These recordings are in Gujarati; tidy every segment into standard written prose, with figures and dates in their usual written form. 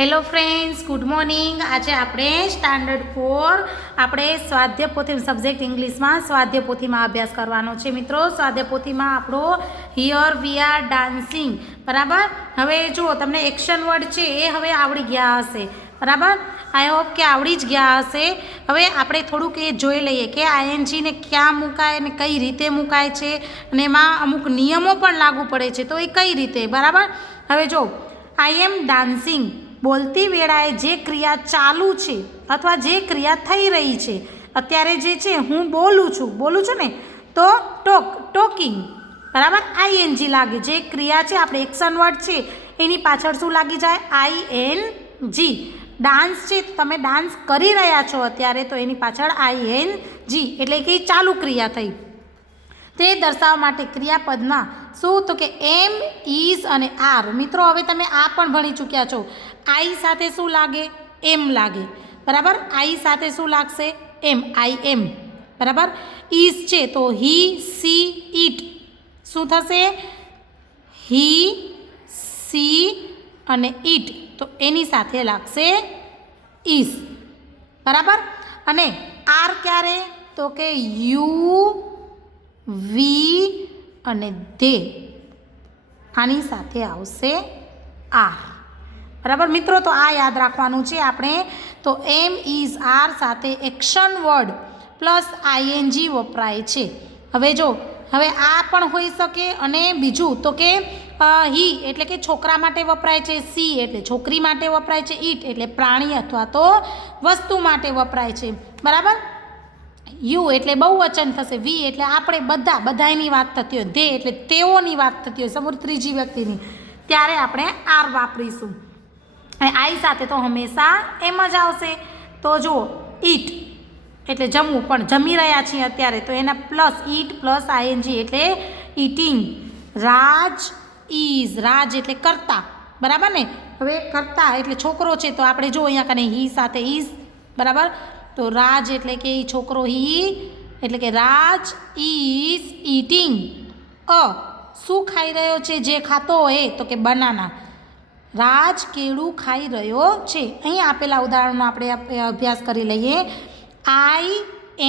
Hello friends, good morning. આજે આપણે સ્ટાન્ડર્ડ 4 આપણે સ્વાધ્યાય પોથી સબ્જેક્ટ ઇંગ્લિશમાં સ્વાધ્યાય પોથીમાં અભ્યાસ કરવાનો છે. મિત્રો, સ્વાધ્યાય પોથીમાં આપણો હિયર વી આર ડાન્સિંગ, બરાબર. હવે જુઓ, તમને એક્શન વર્ડ છે એ હવે આવડી ગયા હશે, બરાબર. આઈ હોપ કે આવડી જ ગયા હશે. હવે આપણે થોડુંક એ જોઈ લઈએ કે આઈએનજીને ક્યાં મુકાય અને કઈ રીતે મુકાય છે, અને એમાં અમુક નિયમો પણ લાગુ પડે છે. તો એ કઈ રીતે, બરાબર. હવે જો, આઈ એમ ડાન્સિંગ બોલતી વેળાએ જે ક્રિયા ચાલુ છે અથવા જે ક્રિયા થઈ રહી છે, અત્યારે જે છે હું બોલું છું ને, તો ટોકિંગ, બરાબર. આઈએનજી લાગે. જે ક્રિયા છે આપણે એક્શન વર્ડ છે એની પાછળ શું લાગી જાય? આઈએનજી. ડાન્સ છે, તમે ડાન્સ કરી રહ્યા છો અત્યારે, તો એની પાછળ આઈએનજી એટલે કે ચાલુ ક્રિયા થઈ. તે દર્શાવવા માટે ક્રિયાપદમાં શું, તો કે એમ, ઇઝ અને આર. મિત્રો, હવે તમે આ પણ ભણી ચૂક્યા છો. આઈ સાથે શું લાગે? એમ લાગે, બરાબર. આઈ સાથે શું લાગશે? એમ, આઈ એમ, બરાબર. ઇઝ છે તો હી, સી, ઇટ. શું થશે? હી, સી અને ઇટ, તો એની સાથે લાગશે ઇઝ, બરાબર. અને આર ક્યારે? તો કે યુ, વી અને ધે, આની સાથે આવશે આર, બરાબર. મિત્રો, તો આ યાદ રાખવાનું છે આપણે. તો એમ, ઇઝ, આર સાથે એક્શન વર્ડ પ્લસ આઈએનજી વપરાય છે. હવે જો, હવે આ પણ હોઈ શકે, અને બીજું તો કે હી એટલે કે છોકરા માટે વપરાય છે, સી એટલે છોકરી માટે વપરાય છે, ઇટ એટલે પ્રાણી અથવા તો વસ્તુ માટે વપરાય છે, બરાબર. યુ એટલે બહુવચન થશે, વી એટલે આપણે બધાની વાત થતી હોય, ધે એટલે તેઓની વાત થતી હોય, સમૂહ ત્રીજી વ્યક્તિની, ત્યારે આપણે આર વાપરીશું. અને આઈ સાથે તો હંમેશા એમ જ આવશે. તો જુઓ, ઈટ એટલે જમવું, પણ જમી રહ્યા છીએ અત્યારે, તો એના પ્લસ ઈટ પ્લસ આઈએનજી એટલે ઈટિંગ. રાજ ઇઝ, રાજ એટલે કરતા, બરાબર ને. હવે કરતા એટલે છોકરો છે, તો આપણે જો અહીંયા કને હી સાથે ઇઝ, બરાબર. તો રાજ એટલે કે છોકરો, હી એટલે કે રાજ ઇઝ ઈટિંગ શું ખાઈ રહ્યો છે? જે ખાતો હોય, તો કે બનાના. રાજ કેળું ખાઈ રહ્યો છે. અહીં આપેલા ઉદાહરણનો આપણે અભ્યાસ કરી લઈએ. આઈ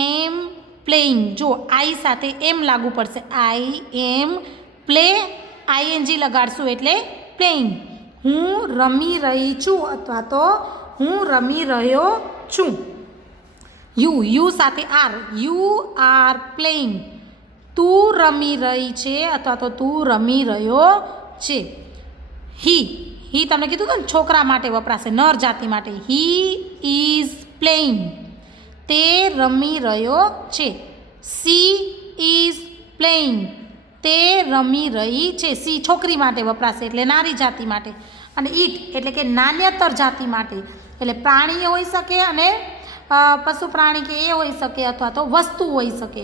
એમ પ્લેઇંગ. જો, આઈ સાથે એમ લાગુ પડશે. આઈ એમ પ્લે, આઈએનજી લગાડશું એટલે પ્લેઇંગ. હું રમી રહી છું અથવા તો હું રમી રહ્યો છું. યુ સાથે આર, યુ આર પ્લેઇંગ. તું રમી રહી છે અથવા તો તું રમી રહ્યો છે. હી તમને કીધું હતું ને, છોકરા માટે વપરાશે, નર જાતિ માટે. હી ઇઝ પ્લેઇંગ, તે રમી રહ્યો છે. સી ઇઝ પ્લેઇંગ, તે રમી રહી છે. સી છોકરી માટે વપરાશે એટલે નારી જાતિ માટે. અને ઈટ એટલે કે નાન્યતર જાતિ માટે, એટલે પ્રાણી હોઈ શકે અને પશુ પ્રાણી કે એ હોઈ શકે અથવા તો વસ્તુ હોઈ શકે.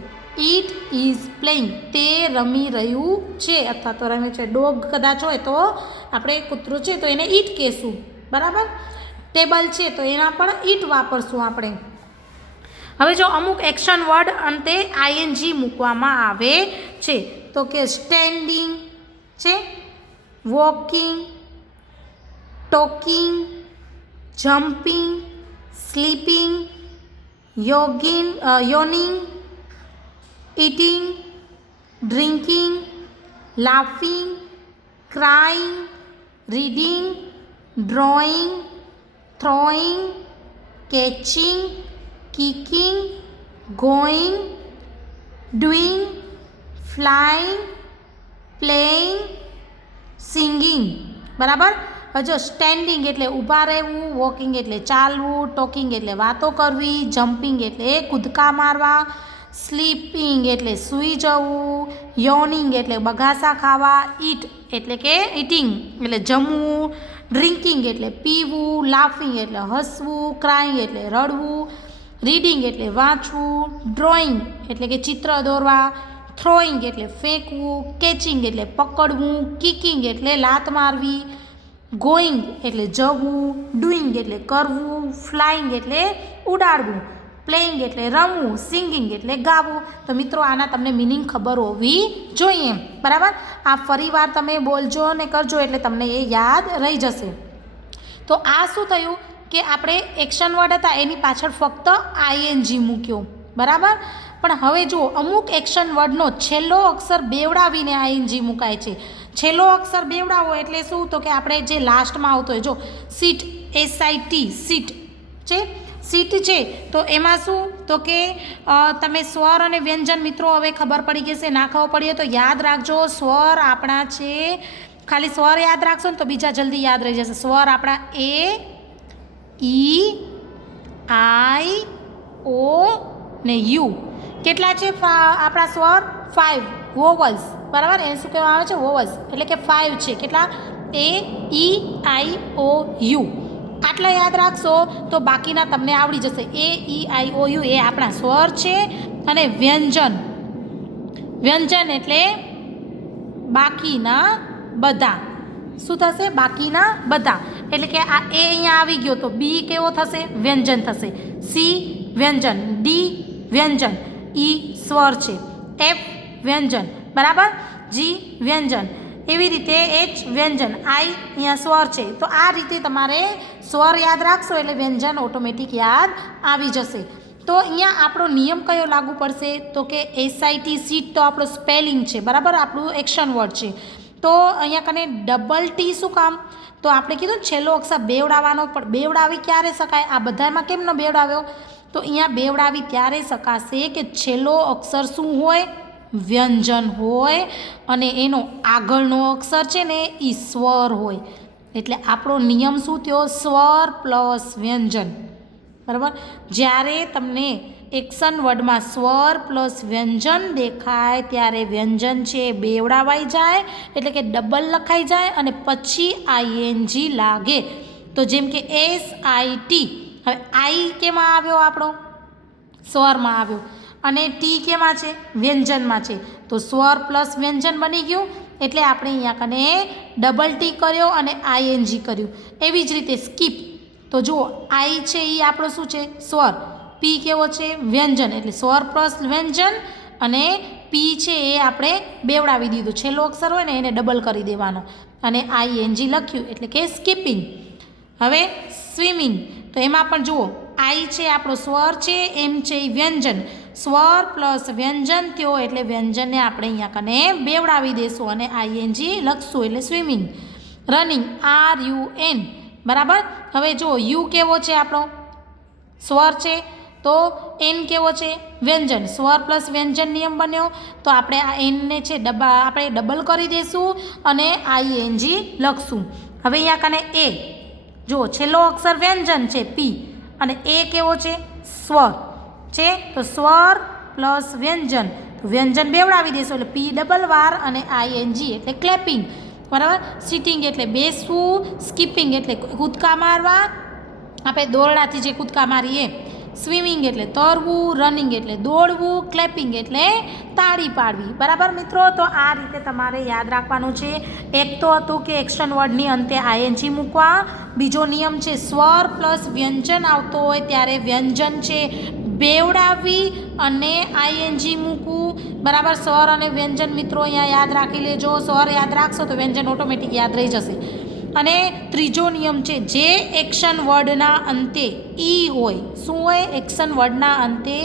ઇટ ઇઝ પ્લેઇંગ, તે રમી રહ્યું છે અથવા તો રમ્યું છે. ડોગ કદાચ હોય તો આપણે કૂતરું છે તો એને ઈટ કહેશું, બરાબર. ટેબલ છે તો એના પણ ઈટ વાપરશું આપણે. હવે જો, અમુક એક્શન વર્ડ અંતે આઈએનજી મૂકવામાં આવે છે, તો કે સ્ટેન્ડિંગ છે, walking, talking, jumping, sleeping, yawning, eating, drinking, laughing, crying, reading, drawing, throwing, catching, kicking, going, doing, flying, playing, singing, બરાબર. જો, સ્ટેન્ડિંગ એટલે ઊભા રહેવું, વોકિંગ એટલે ચાલવું, ટોકિંગ એટલે વાતો કરવી, જમ્પિંગ એટલે કૂદકા મારવા, સ્લીપિંગ એટલે સૂઈ જવું, યોનિંગ એટલે બગાસા ખાવા, ઈટ એટલે કે ઇટિંગ એટલે જમવું, ડ્રિંકિંગ એટલે પીવું, લાફિંગ એટલે હસવું, ક્રાઇંગ એટલે રડવું, રીડિંગ એટલે વાંચવું, ડ્રોઈંગ એટલે કે ચિત્ર દોરવા, થ્રોઈંગ એટલે ફેંકવું, કેચિંગ એટલે પકડવું, કિકિંગ એટલે લાત મારવી, ગોઈંગ એટલે જવું, ડુઈંગ એટલે કરવું, ફ્લાઇંગ એટલે ઉડાડવું, પ્લેઇંગ એટલે રમવું, સિંગિંગ એટલે ગાવું. તો મિત્રો, આના તમને મિનિંગ ખબર હોવી જોઈએ, બરાબર. આ ફરી વાર તમે બોલજો અને કરજો એટલે તમને એ યાદ રહી જશે. તો આ શું થયું કે આપણે એક્શન વર્ડ હતા એની પાછળ ફક્ત આઈએનજી મૂક્યો, બરાબર. પણ હવે જુઓ, અમુક એક્શન વર્ડનો છેલ્લો અક્ષર બેવડાવીને આઈએનજી મુકાય છે. છેલ્લો અક્ષર બેવડાવો એટલે શું? તો કે આપણે જે લાસ્ટમાં આવતો હોય, જો સીટ, SIT, સીટ છે, સીટ છે, તો એમાં શું? તો કે તમે સ્વર અને વ્યંજન મિત્રો હવે ખબર પડી જશે. ના ખબર પડીએ તો યાદ રાખજો. સ્વર આપણા છે, ખાલી સ્વર યાદ રાખશો ને તો બીજા જલ્દી યાદ રહી જશે. સ્વર આપણા A, E, I, O ને U. કેટલા છે આપણા સ્વર? 5 વોવલ્સ, બરાબર. એને શું કહેવામાં આવે છે? વોવલ્સ. એટલે કે 5 છે. કેટલા? A, E, I, O, U. આટલા યાદ રાખશો તો બાકીના તમને આવડી જશે. A, E, I, O, U એ આપણા સ્વર છે. અને વ્યંજન, વ્યંજન એટલે બાકીના બધા. શું થશે? બાકીના બધા. એટલે કે આ A અહીંયા આવી ગયો તો B કેવો થશે? વ્યંજન થશે. C વ્યંજન, D વ્યંજન, E સ્વર છે, F વ્યંજન, બરાબર. G વ્યંજન, એવી રીતે H વ્યંજન, I અહીંયા સ્વર છે. તો આ રીતે તમારે સ્વર યાદ રાખશો એટલે વ્યંજન ઓટોમેટિક યાદ આવી જશે. તો અહીંયા આપણો નિયમ કયો લાગુ પડશે? તો કે SIT, સીટ તો આપણો સ્પેલિંગ છે, બરાબર, આપણું એક્શન વર્ડ છે. તો અહીંયા કને ડબલ ટી શું કામ? તો આપણે કીધું છેલ્લો અક્ષર બેવડાવવાનો, પણ બેવડાવી ક્યારે શકાય? આ બધામાં કેમ ન બેવડાવ્યો? તો અહીંયા બેવડાવી ત્યારે શકાશે કે છેલ્લો અક્ષર શું હોય? વ્યંજન હોય, અને એનો આગળનો અક્ષર છે ને એ સ્વર હોય. એટલે આપણો નિયમ શું થયો? સ્વર પ્લસ વ્યંજન, બરાબર. જ્યારે તમને એક્શન વર્ડમાં સ્વર પ્લસ વ્યંજન દેખાય ત્યારે વ્યંજન છે બેવડાવાઈ જાય, એટલે કે ડબલ લખાઈ જાય અને પછી ING લાગે. તો જેમ કે SIT, હવે I કેમાં આવ્યો? આપણો સ્વરમાં આવ્યો, અને ટી કેમાં છે? વ્યંજનમાં છે. તો સ્વર પ્લસ વ્યંજન બની ગયું. એટલે આપણે અહીંયા કને ડબલ ટી કર્યો અને ING કર્યું. એવી જ રીતે સ્કીપ, તો જુઓ I છે એ આપણો શું છે? સ્વર. પી કેવો છે? વ્યંજન. એટલે સ્વર પ્લસ વ્યંજન, અને પી છે એ આપણે બેવડાવી દીધું. છેલ્લો અક્ષર હોય ને એને ડબલ કરી દેવાનો, અને ING લખ્યું એટલે કે સ્કીપિંગ. હવે સ્વિમિંગ, તો એમાં પણ જુઓ I છે આપણો સ્વર છે, M છે એ વ્યંજન. સ્વર પ્લસ વ્યંજન થયો એટલે વ્યંજનને આપણે અહીંયા કને બેવડાવી દઈશું અને ING લખશું એટલે સ્વિમિંગ. રનિંગ, RUN, બરાબર. હવે જો યુ કેવો છે? આપણો સ્વર છે, તો એન કેવો છે? વ્યંજન. સ્વર પ્લસ વ્યંજન નિયમ બન્યો, તો આપણે આ એનને છે આપણે ડબલ કરી દઈશું અને ING લખશું. હવે અહીંયા કને એ, જો છેલ્લો અક્ષર વ્યંજન છે પી, અને એ કેવો છે? સ્વર છે, તો સ્વર પ્લસ વ્યંજન, વ્યંજન બેવડાવી દઈશું એટલે પી ડબલ વાર અને ING એટલે ક્લેપિંગ, બરાબર. સિટિંગ એટલે બેસવું, સ્કીપિંગ એટલે કૂદકા મારવા, આપણે દોરડાથી જે કૂદકા મારીએ. સ્વિમિંગ એટલે તરવું, રનિંગ એટલે દોડવું, ક્લેપિંગ એટલે તાળી પાડવી, બરાબર મિત્રો. તો આ રીતે તમારે યાદ રાખવાનું છે. એક તો હતું કે એક્શન વર્ડની અંતે ING મૂકવા. બીજો નિયમ છે સ્વર પ્લસ વ્યંજન આવતો હોય ત્યારે વ્યંજન છે બેવડાવી અને ING મૂકવું, બરાબર. સ્વર અને વ્યંજન મિત્રો અહીંયા યાદ રાખી લેજો. સ્વર યાદ રાખશો તો વ્યંજન ઓટોમેટિક યાદ રહી જશે. અને ત્રીજો નિયમ છે જે એક્શન વર્ડના અંતે ઈ હોય. શું હોય? એક્શન વર્ડના અંતે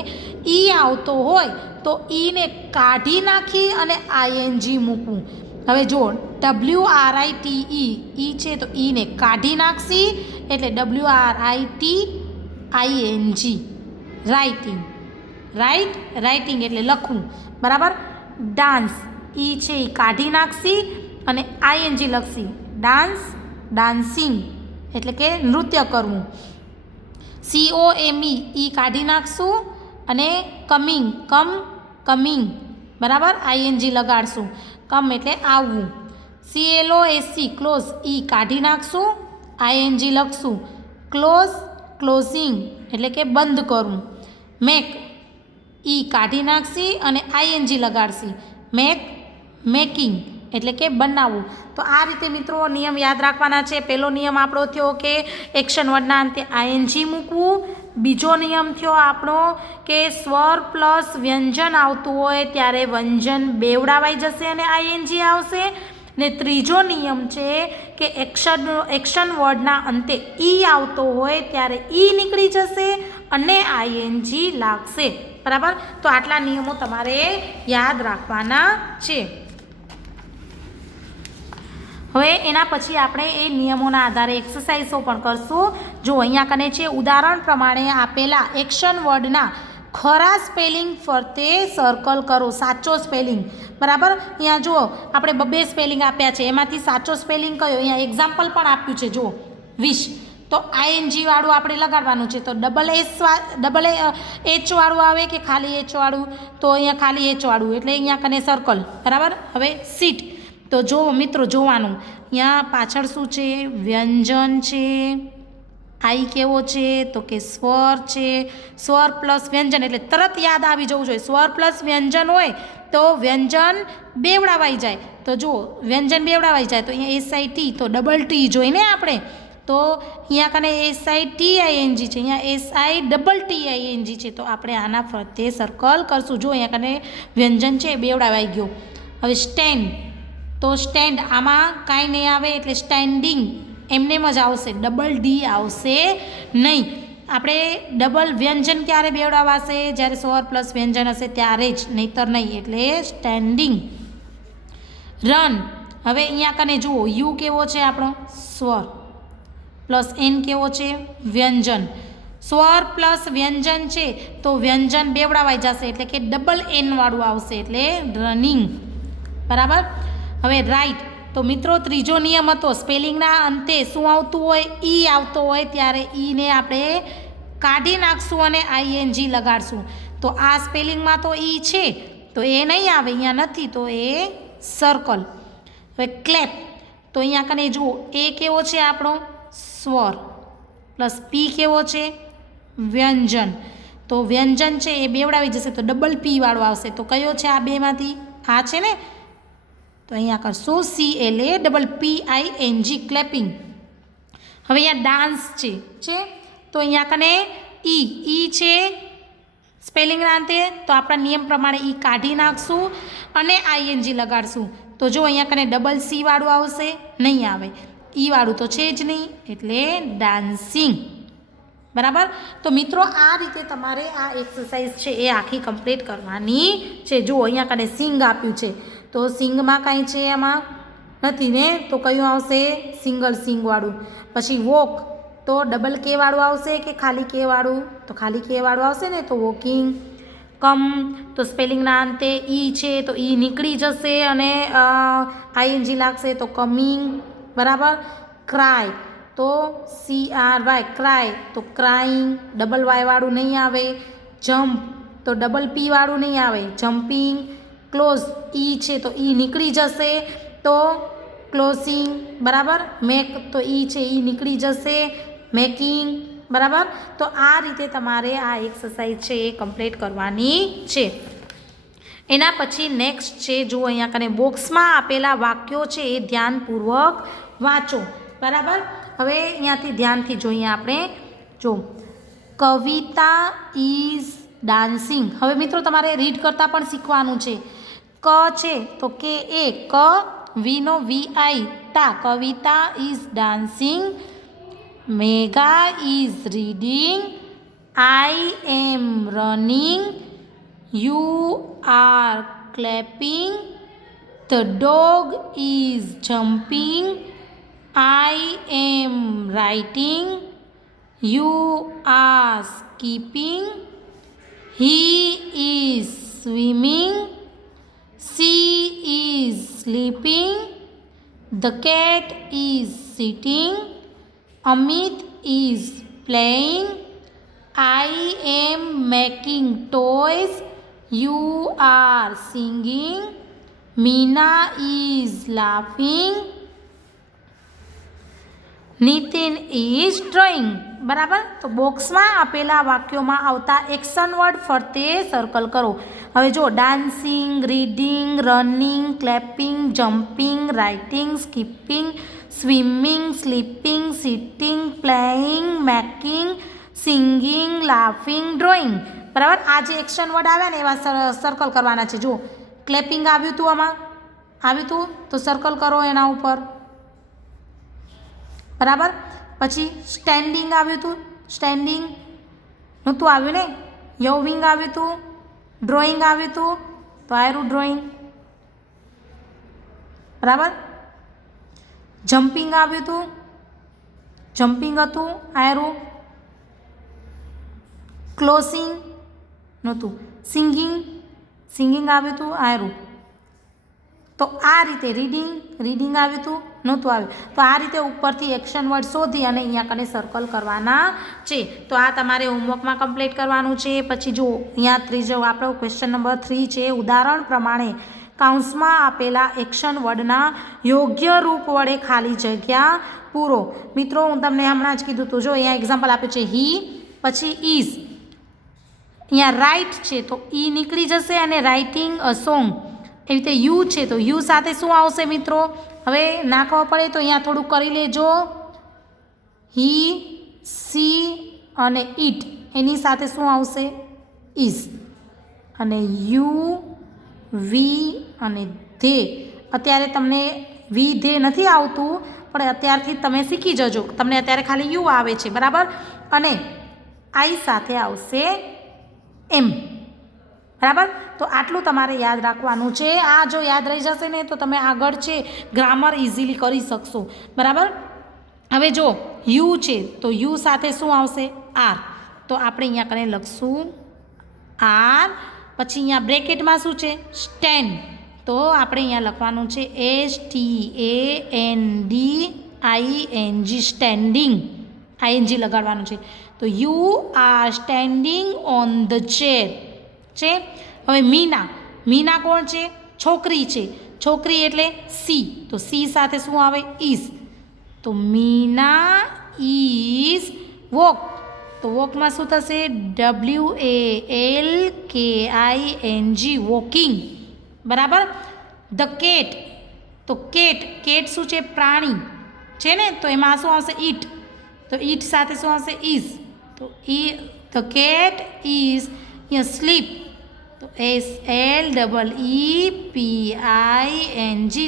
ઈ આવતો હોય તો ઈને કાઢી નાખી અને ING મૂકવું. હવે જો WRITE ઈ છે તો ઈને કાઢી નાખશી એટલે WRITING, રાઇટિંગ. રાઇટ, રાઇટિંગ એટલે લખવું, બરાબર. ડાન્સ, ઈ છે એ કાઢી નાખશી અને ING લખશી. ડાન્સ, ડાન્સિંગ એટલે કે નૃત્ય કરવું. COME ઈ કાઢી નાખશું અને કમિંગ, કમિંગ, બરાબર. ING લગાડશું. કમ એટલે આવવું. CLOSE ક્લોઝ ઈ કાઢી નાખશું, ING લખશું. ક્લોઝ, ક્લોઝિંગ એટલે કે બંધ કરવું. મેક ઈ કાઢી નાખશી અને ING લગાડશી. મેક, મેકિંગ એટલે કે બનાવવું. તો આ રીતે મિત્રો નિયમ યાદ રાખવાના છે. પહેલો નિયમ આપણો થયો કે એક્શન વર્ડના અંતે ING મૂકવું. બીજો નિયમ થયો આપણો કે સ્વર પ્લસ વ્યંજન આવતું હોય ત્યારે વ્યંજન બેવડાવાઈ જશે અને ING આવશે. ને ત્રીજો નિયમ છે કે એક્શન વર્ડના અંતે ઈ આવતો હોય ત્યારે ઈ નીકળી જશે અને આઈએનજી લાગશે, બરાબર. તો આટલા નિયમો તમારે યાદ રાખવાના છે. હવે એના પછી આપણે એ નિયમોના આધારે એક્સરસાઇઝો પણ કરશું. જો અહીંયા કને છે ઉદાહરણ પ્રમાણે આપેલા એક્શન વર્ડના ખરા સ્પેલિંગ ફરતે સર્કલ કરો, સાચો સ્પેલિંગ, બરાબર. અહીંયા જુઓ આપણે બબે સ્પેલિંગ આપ્યા છે, એમાંથી સાચો સ્પેલિંગ કયો? અહીંયા એક્ઝામ્પલ પણ આપ્યું છે, જુઓ વિશ, તો આઈએનજી વાળું આપણે લગાડવાનું છે. તો ડબલ એચ વાળું આવે કે ખાલી એચ વાળું? તો અહીંયા ખાલી એચ વાળું, એટલે અહીંયા કને સર્કલ, બરાબર. હવે સીટ, તો જો મિત્રો જોવાનું, અહીંયા પાછળ શું છે? વ્યંજન છે. આઈ કેવો છે? તો કે સ્વર છે. સ્વર પ્લસ વ્યંજન એટલે તરત યાદ આવી જવું જોઈએ. સ્વર પ્લસ વ્યંજન હોય તો વ્યંજન બેવડાવાઈ જાય. તો જુઓ વ્યંજન બેવડાવાઈ જાય તો અહીંયા SIT, તો ડબલ ટી જોઈને આપણે, તો અહીંયા કને SITING છે, અહીંયા SITTING છે, તો આપણે આના ફરતે સર્કલ કરશું. જો અહીંયા કને વ્યંજન છે બેવડાવાઈ ગયો. હવે સ્ટેન્ડ, તો સ્ટેન્ડ આમાં કાંઈ નહીં આવે એટલે સ્ટેન્ડિંગ એમને જ આવશે, ડબલ ડી આવશે નહીં. આપણે ડબલ વ્યંજન ક્યારે બેવડાવાશે? જ્યારે સ્વર પ્લસ વ્યંજન હશે ત્યારે જ, નહીંતર નહીં, એટલે સ્ટેન્ડિંગ. રન, હવે અહીંયા કને જુઓ યુ કેવો છે આપણો? સ્વર પ્લસ એન કેવો છે? વ્યંજન. સ્વર પ્લસ વ્યંજન છે તો વ્યંજન બેવડાવાઈ જશે એટલે કે ડબલ એન વાળું આવશે, એટલે રનિંગ, બરાબર. હવે રાઈટ, તો મિત્રો ત્રીજો નિયમ હતો સ્પેલિંગના અંતે શું આવતું હોય? ઈ આવતો હોય ત્યારે ઈને આપણે કાઢી નાખશું અને આઈએનજી લગાડશું. તો આ સ્પેલિંગમાં તો ઈ છે તો એ નહીં આવે, અહીંયા નથી તો એ સર્કલ. હવે ક્લેપ, તો અહીંયા કને જુઓ એ કેવો છે આપણો? સ્વર પ્લસ પી કેવો છે? વ્યંજન. તો વ્યંજન છે એ બેવડાવી જશે તો ડબલ પી વાળો આવશે. તો કયો છે આ બેમાંથી? આ છે ને, તો અહીંયા કરશું CLAPPING, ક્લેપિંગ. હવે અહીંયા ડાન્સ છે તો અહીંયા કને ઈ છે સ્પેલિંગના અંતે, તો આપણા નિયમ પ્રમાણે ઈ કાઢી નાખશું અને આઈએનજી લગાડશું. તો જો અહીંયા કને ડબલ સી વાળું આવશે? નહીં આવે, ઈ વાળું તો છે જ નહીં, એટલે ડાન્સિંગ, બરાબર. તો મિત્રો આ રીતે તમારે આ એક્સરસાઇઝ છે એ આખી કમ્પ્લીટ કરવાની છે. જુઓ અહીંયા કને સિંગ આપ્યું છે, તો સિંગમાં કાંઈ છે એમાં નથી ને, તો કયું આવશે? સિંગલ સિંગ વાળું. પછી વોક, તો ડબલ કે વાળું આવશે કે ખાલી કે વાળું? તો ખાલી કે વાળું આવશે ને, તો વોકિંગ. કમ, તો સ્પેલિંગના અંતે ઈ છે તો ઈ નીકળી જશે અને આઈએનજી લાગશે તો કમિંગ, બરાબર. ક્રાય, તો CRY, ક્રાય, તો ક્રાઇંગ, ડબલ વાય વાળું નહીં આવે. જમ્પ, તો ડબલ પી વાળું નહીં આવે, જમ્પિંગ. ક્લોઝ, ઈ છે તો ઈ નીકળી જશે તો ક્લોઝિંગ, બરાબર. મેક, તો ઈ છે ઈ નીકળી જશે, મેકિંગ, બરાબર. તો આ રીતે તમારે આ એક્સરસાઇઝ છે એ કમ્પ્લીટ કરવાની છે. એના પછી નેક્સ્ટ છે, જુઓ અહીંયા કને બોક્સમાં આપેલા વાક્યો છે એ ધ્યાનપૂર્વક વાંચો, બરાબર. હવે અહીંયાથી ધ્યાનથી જોઈએ આપણે. જો કવિતા ઇઝ ડાન્સિંગ. હવે મિત્રો તમારે રીડ કરતાં પણ શીખવાનું છે. ક છે તો કે એ, ક વીનો VI, તા, Kavita is dancing. Megha is reading. I am running. You are clapping. The dog is jumping. I am writing. You are skipping. He is swimming. She is sleeping. The cat is sitting. Amit is playing. I am making toys. You are singing. Meena is laughing. Nitin is drawing, બરાબર. તો બોક્સમાં આપેલા વાક્યોમાં આવતા એક્શન વર્ડ ફરતે સર્કલ કરો. હવે જો dancing, reading, running, clapping, jumping, writing, skipping, swimming, sleeping, sitting, playing, making, singing, laughing, drawing, બરાબર. આ જે એક્શન વર્ડ આવ્યા ને એવા સર્કલ કરવાના છે. જો ક્લેપિંગ આવ્યું હતું આમાં, આવ્યું હતું તો સર્કલ કરો એના ઉપર, બરાબર. પછી સ્ટેન્ડિંગ આવ્યું હતું, સ્ટેન્ડિંગ નહોતું આવ્યું ને. યવિંગ આવ્યું હતું, ડ્રોઈંગ આવ્યું હતું તો આયરું ડ્રોઈંગ, બરાબર. જમ્પિંગ આવ્યું હતું, જમ્પિંગ હતું આયરું. ક્લોઝિંગ નહોતું. સિંગિંગ, સિંગિંગ આવ્યું હતું આયરું. તો આ રીતે રીડિંગ, રીડિંગ આવ્યું હતું નહોતું આવ્યું. તો આ રીતે ઉપરથી એક્શન વર્ડ શોધી અને અહીંયા કને સર્કલ કરવાના છે. તો આ તમારે હોમવર્કમાં કમ્પ્લીટ કરવાનું છે. પછી જો અહીંયા ત્રીજો આપણો ક્વેશ્ચન નંબર 3 છે. ઉદાહરણ પ્રમાણે કાઉન્સમાં આપેલા એક્શન વર્ડના યોગ્ય રૂપ વડે ખાલી જગ્યા પૂરો. મિત્રો હું તમને હમણાં જ કીધું હતું, જો અહીંયા એક્ઝામ્પલ આપ્યું છે હી, પછી ઇઝ. અહીંયા રાઇટ છે તો ઈ નીકળી જશે અને રાઇટિંગ અ સોંગ. એવી રીતે યુ છે તો યુ સાથે શું આવશે મિત્રો? હવે ના ખબર પડે તો અહીંયા થોડુંક કરી લેજો. હી, સી અને ઇટ એની સાથે શું આવશે? ઇઝ. અને યુ, વી અને ધે. અત્યારે તમને વી ધે નથી આવતું પણ અત્યારથી તમે શીખી જજો. તમને અત્યારે ખાલી યુ આવે છે, બરાબર. અને આઈ સાથે આવશે એમ, બરાબર. તો આટલું તમારે યાદ રાખવાનું છે. આ જો યાદ રહી જશે ને તો તમે આગળ છે ગ્રામર ઇઝીલી કરી શકશો, બરાબર. હવે જો યુ છે તો યુ સાથે શું આવશે? આર. તો આપણે અહીંયા કરીને લખશું આર. પછી અહીંયા બ્રેકેટમાં શું છે? સ્ટેન્ડ. તો આપણે અહીંયા લખવાનું છે STANDING, સ્ટેન્ડિંગ. ING લગાડવાનું છે. તો you are standing on the chair છે. હવે મીના, મીના કોણ છે? છોકરી છે. છોકરી એટલે સી. તો સી સાથે શું આવે? ઇઝ. તો મીના ઇઝ વોક. તો વોકમાં શું થશે? WALKING, વોકિંગ, બરાબર. The cat. તો કેટ, કેટ શું છે? પ્રાણી છે ને. તો એમાં શું આવશે? ઇટ. તો ઇટ સાથે શું આવશે? ઇઝ. તો ધ કેટ ઇઝ સ્લીપ. તો SLEEPING,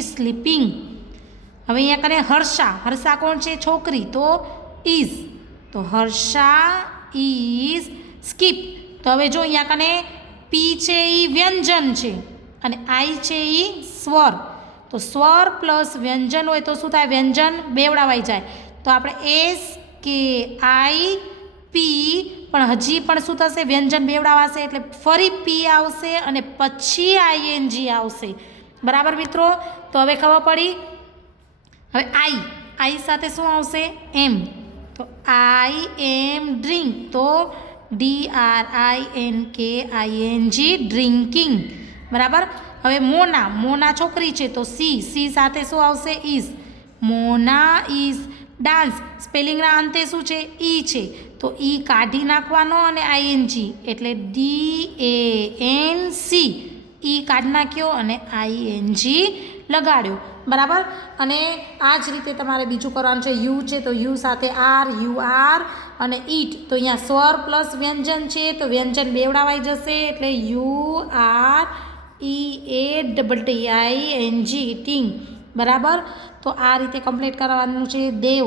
સ્લીપિંગ. હવે અહીંયા કરે હર્ષા. હર્ષા કોણ છે? છોકરી. તો ઇઝ. તો હર્ષા ઇઝ સ્કીપ. તો હવે જો અહીંયા કને પી છે એ વ્યંજન છે અને આઈ છે એ સ્વર. તો સ્વર પ્લસ વ્યંજન હોય તો શું થાય? વ્યંજન બેવડાવાઈ જાય. તો આપણે SKIP, પણ હજી પણ શું થશે? વ્યંજન બેવડાવાશે એટલે ફરી પી આવશે અને પછી ING આવશે, બરાબર મિત્રો. તો હવે ખબર પડી. હવે આઈ, આઈ સાથે શું આવશે? એમ. તો આઈ એમ ડ્રિંક. તો DRINKING, ડ્રિંકિંગ, બરાબર. હવે મોના, મોના છોકરી છે તો સી. સી સાથે શું આવશે? ઇઝ. Mona is dance. સ્પેલિંગના અંતે શું છે? ઈ છે. તો ઈ કાઢી નાખવાનો અને ING એટલે DANC. ઈ કાઢી નાખ્યો અને ING લગાડ્યો, બરાબર. અને આ જ રીતે તમારે બીજું કરવાનું છે. યુ છે તો યુ સાથે આર, યુ આર. અને ઈટ તો અહીંયા સ્વર પ્લસ વ્યંજન છે તો વ્યંજન બેવડાવાઈ જશે એટલે UREATTING, ઇટિંગ, બરાબર. તો આ રીતે કમ્પ્લીટ કરવાનું છે. દેવ,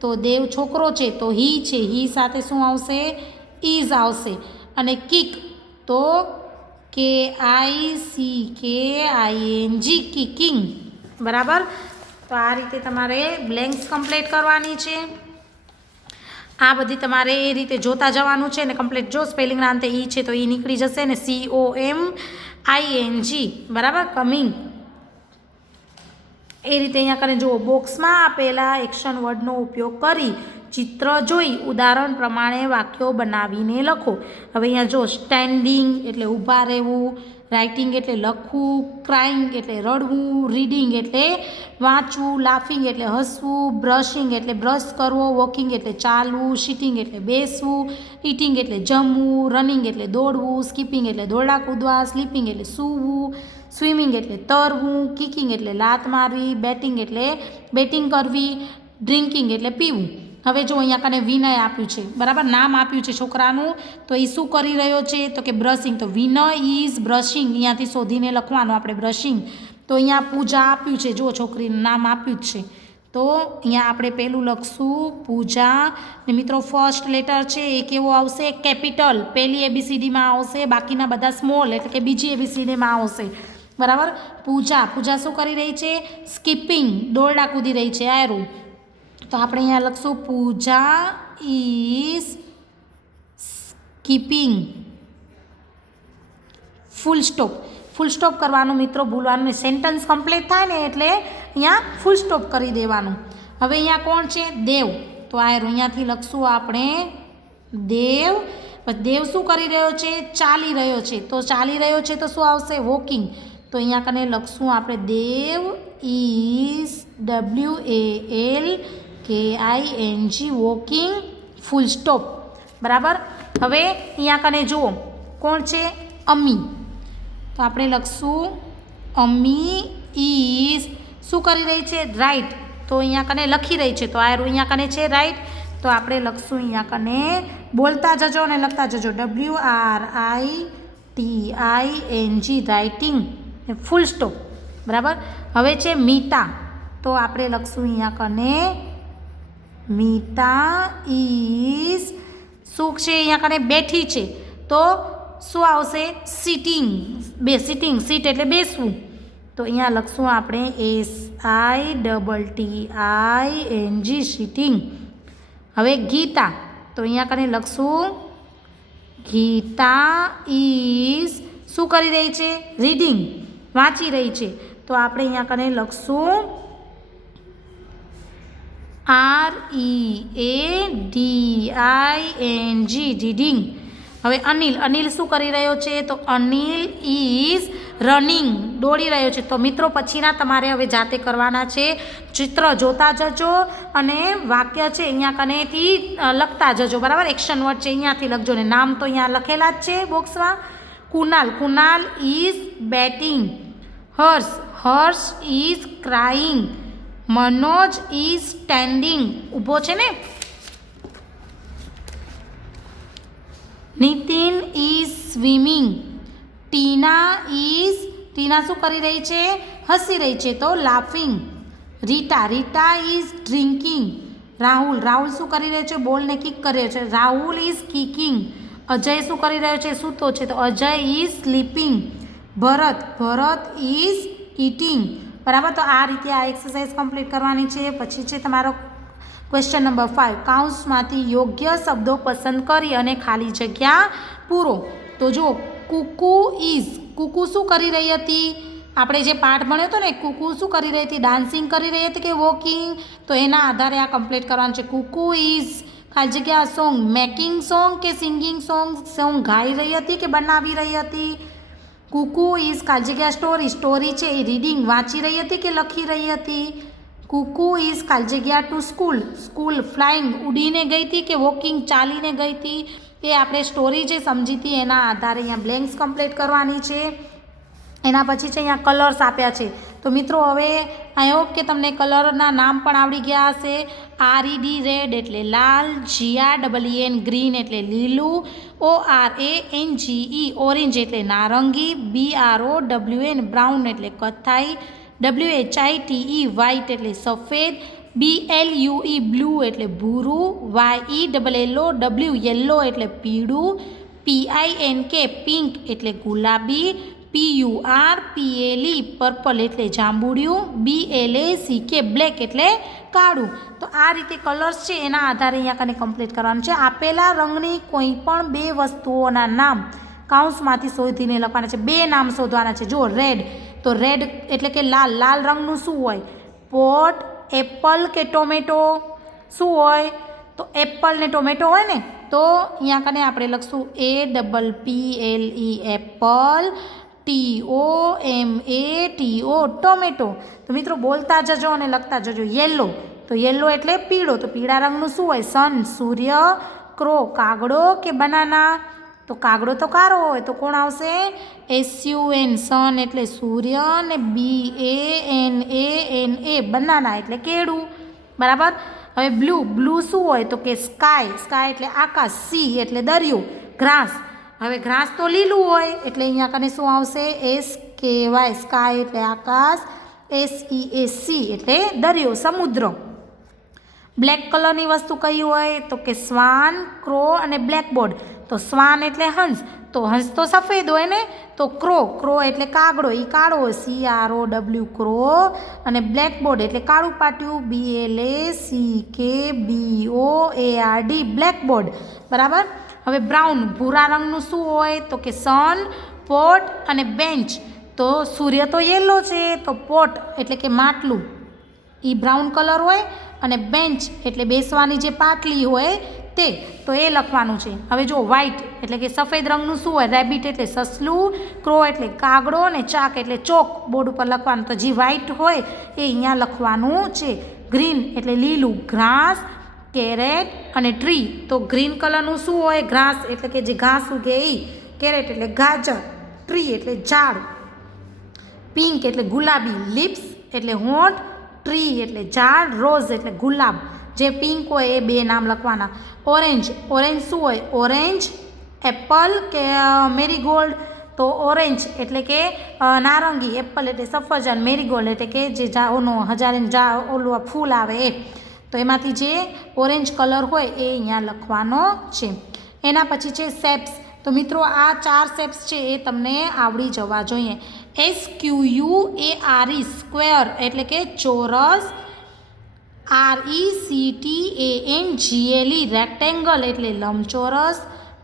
તો દેવ છોકરો છે તો હી છે. હી સાથે શું આવશે? ઇઝ આવશે. અને કિક તો KICKING, કિકિંગ, બરાબર. તો આ રીતે તમારે બ્લેન્ક્સ કમ્પ્લીટ કરવાની છે. આ બધી તમારે એ રીતે જોતા જવાનું છે ને કમ્પ્લીટ. જો સ્પેલિંગના અંતે ઈ છે તો ઈ નીકળી જશે ને COMING, બરાબર, કમિંગ. એ રીતે અહીંયા કરીને જુઓ. બોક્સમાં આપેલા એક્શન વર્ડનો ઉપયોગ કરી ચિત્ર જોઈ ઉદાહરણ પ્રમાણે વાક્યો બનાવીને લખો. હવે અહીંયા જો સ્ટેન્ડિંગ એટલે ઊભા રહેવું, રાઇટિંગ એટલે લખવું, ક્રાઇંગ એટલે રડવું, રીડિંગ એટલે વાંચવું, લાફિંગ એટલે હસવું, બ્રશિંગ એટલે બ્રશ કરવો, વોકિંગ એટલે ચાલવું, સિટિંગ એટલે બેસવું, ઇટિંગ એટલે જમવું, રનિંગ એટલે દોડવું, સ્કીપિંગ એટલે દોરડા કૂદવા, સ્લીપિંગ એટલે સૂવું, સ્વિમિંગ એટલે તરવું, કિકિંગ એટલે લાત મારવી, બેટિંગ એટલે બેટિંગ કરવી, ડ્રિંકિંગ એટલે પીવું. હવે જો અહીંયા કને વિનય આપ્યું છે, બરાબર, નામ આપ્યું છે છોકરાનું, તો એ શું કરી રહ્યો છે? તો કે બ્રશિંગ. તો વિનય ઇઝ બ્રશિંગ. અહીંયાથી શોધીને લખવાનું આપણે બ્રશિંગ. તો અહીંયા પૂજા આપ્યું છે, જો છોકરીનું નામ આપ્યું જ છે, તો અહીંયા આપણે પહેલું લખશું પૂજા ને મિત્રો ફર્સ્ટ લેટર છે એ કેવો આવશે? કેપિટલ. પહેલી ABCDમાં આવશે, બાકીના બધા સ્મોલ એટલે કે બીજી ABCDમાં આવશે, બરાબર. પૂજા, પૂજા શું કરી રહી છે? સ્કીપિંગ, દોરડા કૂદી રહી છે આયરું. તો આપણે અહીંયા લખશું Pooja is skipping, full stop. Full stop કરવાનું મિત્રો, ભૂલવાનું નહીં. સેન્ટન્સ કમ્પ્લીટ થાય ને એટલે અહીંયા ફૂલ સ્ટોપ કરી દેવાનું. હવે અહીંયા કોણ છે? દેવ. તો આયરું અહીંયાથી લખશું આપણે દેવ. દેવ શું કરી રહ્યો છે? ચાલી રહ્યો છે. તો ચાલી રહ્યો છે તો શું આવશે? વોકિંગ. તો અહીંયા કને લખશું આપણે Dev is WALKING walking, full stop, બરાબર. હવે અહીંયા કને જુઓ કોણ છે? અમી. તો આપણે લખશું અમી ઇઝ શું કરી રહી છે? રાઈટ. તો અહીંયા કને લખી રહી છે, તો આ અહીંયા કને છે રાઈટ. તો આપણે લખશું અહીંયા કને, બોલતા જજો અને લખતા જજો, WRITING રાઇટિંગ, ફૂલ સ્ટોપ, બરાબર. હવે છે મીતા. તો આપણે લખશું અહીંયા કને મીતા ઇઝ શું છે? અહીંયા કને બેઠી છે, તો શું આવશે? સિટિંગ. સિટિંગ, સીટ એટલે બેસવું. તો અહીંયા લખશું આપણે SITTING સિટિંગ. હવે ગીતા. તો અહીંયા કને લખશું ગીતા ઇઝ શું કરી રહી છે? રીડિંગ, વાંચી રહી છે. તો આપણે અહીંયા કને લખશું READING રીડિંગ. હવે અનિલ. અનિલ શું કરી રહ્યો છે? તો અનિલ ઇઝ રનિંગ, દોડી રહ્યો છે. તો મિત્રો પછીના તમારે હવે જાતે કરવાના છે. ચિત્ર જોતા જજો અને વાક્ય છે અહીંયા કનેથી લખતા જજો, બરાબર. એક્શન વર્ડ છે અહીંયાથી લખજો ને નામ તો અહીંયા લખેલા જ છે બોક્સમાં. Kunal. Kunal is batting. Harsh. Harsh is crying. Manoj is standing, ઊભો છે ને. Nitin is swimming. Tina is Tina શું કરી રહી છે? હસી રહી છે, તો laughing. Rita. Rita is drinking. Rahul. Rahul શું કરી રહ્યો છે? બોલને કિક કરી રહ્યો છે, રાહુલ ઇઝ કિકિંગ. અજય શું કરી રહ્યો છે? સૂતો છે, તો Ajay is sleeping. Bharat. Bharat is eating, બરાબર. તો આ રીતે આ એક્સરસાઇઝ કમ્પ્લીટ કરવાની છે. પછી છે તમારો ક્વેશ્ચન નંબર 5. કાઉન્સમાંથી યોગ્ય શબ્દો પસંદ કરી અને ખાલી જગ્યા પૂરો. તો જો કુકુ ઇઝ, કુકુ શું કરી રહી હતી? આપણે જે પાઠ ભણ્યો હતો ને, કુકુ શું કરી રહી હતી? ડાન્સિંગ કરી રહી હતી કે વોકિંગ? તો એના આધારે આ કમ્પ્લીટ કરવાનું છે. કુકુ ઇઝ ખાલી જગ્યા સોંગ મેકિંગ સોંગ કે સિંગિંગ સોંગ? સોંગ ગાઈ રહી હતી કે બનાવી રહી હતી? કુકુ ઇઝ ખાલી જગ્યા સ્ટોરી. સ્ટોરી છે એ રીડિંગ, વાંચી રહી હતી કે લખી રહી હતી? કુકુ ઇઝ ખાલી જગ્યા ટુ સ્કૂલ. સ્કૂલ ફ્લાઇંગ, ઉડીને ગઈ હતી કે વોકિંગ ચાલીને ગઈ હતી? એ આપણે સ્ટોરી જે સમજી હતી એના આધારે અહીંયા બ્લેન્ક્સ કમ્પ્લીટ કરવાની છે. એના પછી છે અહીંયા કલર્સ આપ્યા છે. તો મિત્રો હવે આઈ હોપ કે તમને કલરના નામ પણ આવડી ગયા હશે. RED રેડ એટલે લાલ, GREEN ગ્રીન એટલે લીલું, ORANGE ઓરેન્જ એટલે નારંગી, BROWN બ્રાઉન એટલે કથ્થાઈ, WHITE વ્હાઇટ એટલે સફેદ, BLUE બ્લુ એટલે ભૂરું, YELLOW યલો એટલે પીળું, PINK પિંક એટલે ગુલાબી, PURPLE પર્પલ એટલે જાંબુડિયું, BLACK બ્લેક એટલે કાળું. તો આ રીતે કલર્સ છે એના આધારે અહીંયા કને કમ્પ્લીટ કરવાનું છે. આપેલા રંગની કોઈ પણ બે વસ્તુઓના નામ કાઉન્સમાંથી શોધીને લખવાના છે. બે નામ શોધવાના છે. જો રેડ, તો રેડ એટલે કે લાલ. લાલ રંગનું શું હોય? પોટ, એપલ કે ટોમેટો? શું હોય? તો એપલ ને ટોમેટો હોય ને. તો અહીંયા કને આપણે લખશું APPLE એપલ, TOMATO ટોમેટો. તો મિત્રો બોલતા જજો અને લખતા જજો. યેલો, તો યેલો એટલે પીળો. તો પીળા રંગનું શું હોય? સન, સૂર્ય, ક્રો કાગડો કે બનાના? તો કાગડો તો કાળો હોય, તો કોણ આવશે? SUN સન એટલે સૂર્ય, અને BANANA બનાના એટલે કેળું, બરાબર. હવે બ્લુ. બ્લુ શું હોય? તો કે સ્કાય. સ્કાય એટલે આકાશ. સી એટલે દરિયો. ગ્રાસ. હવે ગ્રાસ તો લીલું હોય એટલે અહીંયા કને શું આવશે? SK કહેવાય. સ્કાય એટલે આકાશ, SEAC એટલે દરિયો, સમુદ્ર. બ્લેક કલરની વસ્તુ કઈ હોય તો કે સ્વાન, ક્રો અને બ્લેકબોર્ડ. તો સ્વાન એટલે હંસ, તો હંસ તો સફેદ હોય ને, તો ક્રો એટલે કાગડો, એ કાળો હોય, CROW ક્રો. અને બ્લેકબોર્ડ એટલે કાળું પાટિયું, BLACKBOARD બ્લેકબોર્ડ. બરાબર. હવે બ્રાઉન ભૂરા રંગનું શું હોય તો કે સન, પોટ અને બેન્ચ. તો સૂર્ય તો યેલો છે, તો પોટ એટલે કે માટલું એ બ્રાઉન કલર હોય, અને બેન્ચ એટલે બેસવાની જે પાટલી હોય તે, તો એ લખવાનું છે. હવે જો વ્હાઇટ એટલે કે સફેદ રંગનું શું હોય, રેબિટ એટલે સસલું, ક્રો એટલે કાગડો, અને ચાક એટલે ચોક બોર્ડ ઉપર લખવાનું. તો જે વ્હાઇટ હોય એ અહીંયા લખવાનું છે. ગ્રીન એટલે લીલું, ઘાસ, કેરેટ અને ટ્રી. તો ગ્રીન કલરનું શું હોય, ઘાસ એટલે કે જે ઘાસ ઉગે એ, કેરેટ એટલે ગાજર, ટ્રી એટલે ઝાડ, પિંક એટલે ગુલાબી, લિપ્સ એટલે હોઠ, ટ્રી એટલે ઝાડ, રોઝ એટલે ગુલાબ. જે પિંક હોય એ બે નામ લખવાના. ઓરેન્જ શું હોય, ઓરેન્જ, એપલ કે મેરીગોલ્ડ. તો ઓરેન્જ એટલે કે નારંગી, એપલ એટલે સફરજન, મેરીગોલ્ડ એટલે કે જે ઓલું ફૂલ આવે એ. તો એમાંથી જે ઓરેન્જ કલર હોય એ અહીંયા લખવાનો છે. એના પછી છે શેપ્સ. તો મિત્રો આ 4 શેપ્સ છે એ તમને આવડી જવા જોઈએ. SQUARE સ્ક્વેર એટલે કે ચોરસ, RECTANGLE રેક્ટેંગલ એટલે લંબચોરસ,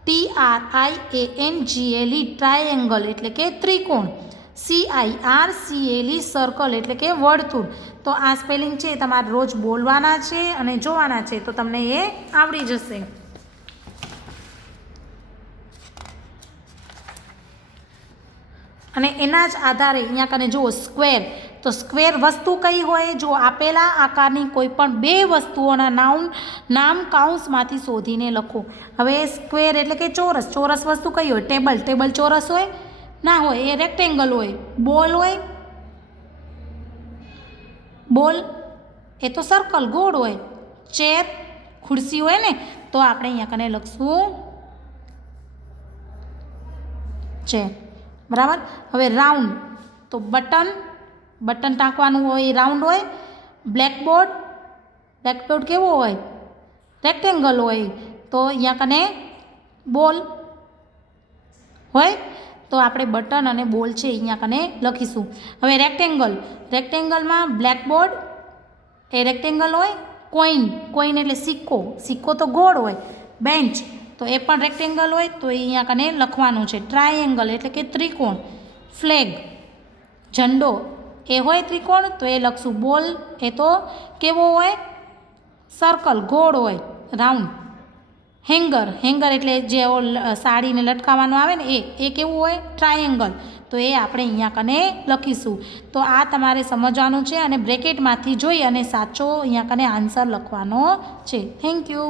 TRIANGLE ટ્રાયેંગલ એટલે કે ત્રિકોણ, CIRCLE સર્કલ એટલે કે વર્તુળ. તો આ સ્પેલિંગ છે તમારે રોજ બોલવાના છે અને જોવાના છે, તો તમને એ આવડી જશે. અને એના જ આધારે અહીંયા કને જુઓ સ્ક્વેર. તો સ્ક્વેર વસ્તુ કઈ હોય, જો આપેલા આકારની કોઈ પણ બે વસ્તુઓના નામ કાઉન્સમાંથી શોધીને લખો. હવે સ્ક્વેર એટલે કે ચોરસ વસ્તુ કઈ હોય, ટેબલ ચોરસ હોય ના હોય, એ રેક્ટેંગલ હોય. બોલ એ તો સર્કલ ગોળ હોય. ચેર ખુરશી હોય ને, તો આપણે અહીંયા કને લખશું ચેર. બરાબર. હવે રાઉન્ડ, તો બટન ટાંકવાનું હોય એ રાઉન્ડ હોય. બ્લેકબોર્ડ કેવો હોય, રેક્ટેંગલ હોય. તો અહીંયા કને બોલ હોય, તો આપણે બટન અને બોલ છે અહીંયા કને લખીશું. હવે રેક્ટેંગલમાં બ્લેકબોર્ડ એ રેક્ટેંગલ હોય. કોઈન એટલે સિક્કો તો ગોળ હોય. બેન્ચ તો એ પણ રેક્ટેંગલ હોય, તો અહીંયા કને લખવાનું છે. ટ્રાયેંગલ એટલે કે ત્રિકોણ. ફ્લેગ ઝંડો એ હોય ત્રિકોણ, તો એ લખશું. બોલ એ તો કેવો હોય, સર્કલ ગોળ હોય, રાઉન્ડ. હેંગર એટલે જે સાડીને લટકાવવાનું આવે ને એ કેવું હોય, ટ્રાયેંગલ. તો એ આપણે અહીંયા કને લખીશું. તો આ તમારે સમજવાનું છે, અને બ્રેકેટમાંથી જોઈ અને સાચો અહીંયા કને આન્સર લખવાનો છે. Thank you.